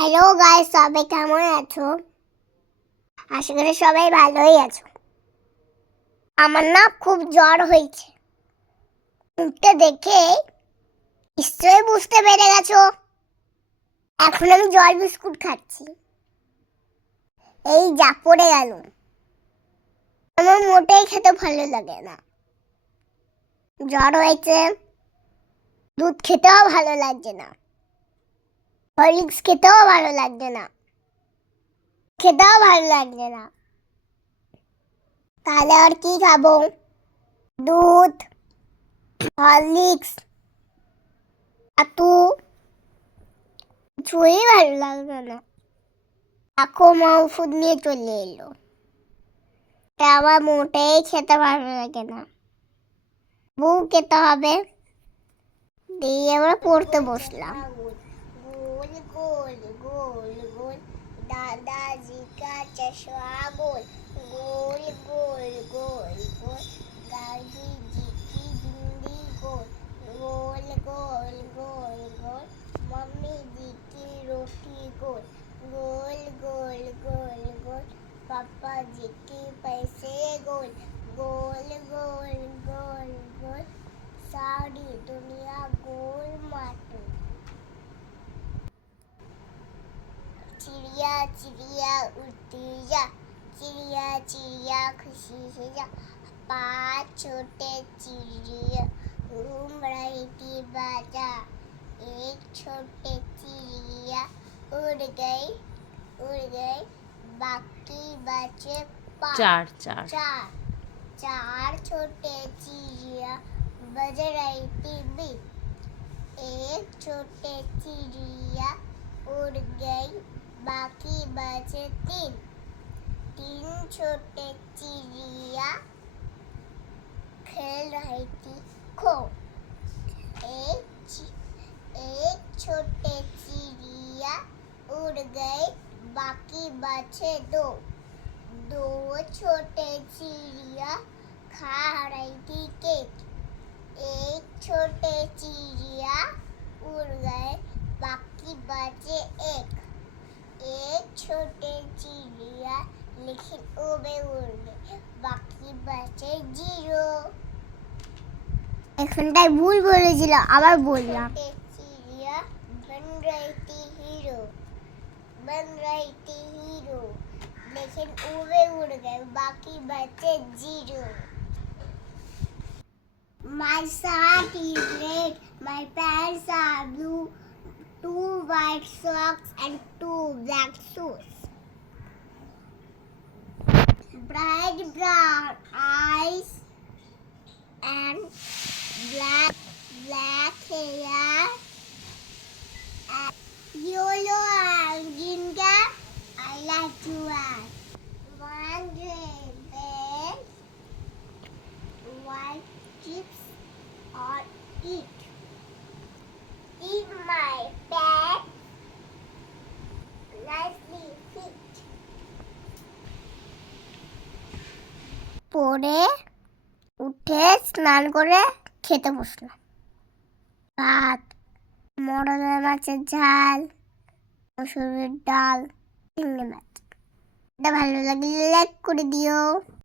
Hello guys, সবাই কেমন আছো? আশা করি সবাই ভালোই আছো। আমার না খুব জ্বর হয়েছে। মুখটা দেখে নিশ্চয়ই বুঝতে পেরে গেছো। এখন আমি জল বিস্কুট খাচ্ছি। এই যা পড়ে গেল। আমার মোটেই খেতে ভালো লাগে না। জ্বর হয়েছে, দুধ খেতেও ভালো লাগছে না, হরলিক্স খেতেও ভালো লাগছে না, খেতেও ভালো লাগছে না। তাহলে আর কি খাবো? দুধ, হরলিক্স, ছাতু, কিছুই ভালো লাগবে না। দেখো মা ওষুধ নিয়ে চলে এলো। তা আমার মোটেই খেতে ভালো লাগে না। বউ খেতে হবে। দিয়ে আমরা পড়তে বসলাম। গোল গোল গোল গোল দাদাজি का चश्मा गोल गोल गोल गोल गोल दादी जी की बिंदी गोल गोल गोल गोल गोल मम्मी जी की रोटी गोल गोल गोल गोल गोल पापा जी की पैसे गोल गोल गोल गोल गोल सारी दुनिया गोल माटू। चिड़िया चिड़िया उड़ती जा, चिड़िया चिड़िया खुशी से जा। पाँच छोटे चिड़िया घूम रही थी बाजा। एक छोटे चिड़िया उड़ गई, बाकी बचे चार चार चार चार छोटे चिड़िया बज रही थी बीच। एक छोटे चिड़िया उड़ गई, बाकी बचे तीन छोटे चिड़िया खेल रही थी खो। एक छोटे चिड़िया उड़ गई, बाकी बचे दो छोटे चिड़िया खा रही थी केक। एक छोटे चिड़िया उड़ गए, बाकी बचे एक छोटे चिड़िया लेकिन उड़े उड़ गए, बाकी बचे जीरो। এখানটায় ভুল বলেছিল, আবার বললাম। চিড়িয়া बन रही थी हीरो लेकिन उड़ गए, बाकी बचे zero. My shirt is red, my pants are blue, 2 white socks and 2 black shoes. Bright brown eyes and black hair and yellow and green cap. I like to wear. One red bed, white chips or eat my bed nicely fit. পরে উঠে স্নান করে খেতে বসলাম। ভাত, মোরলা মাছের ঝাল, মসুরের ডাল, চিংড়ি মাছ। এটা ভালো লাগলে লাইক করে দিও।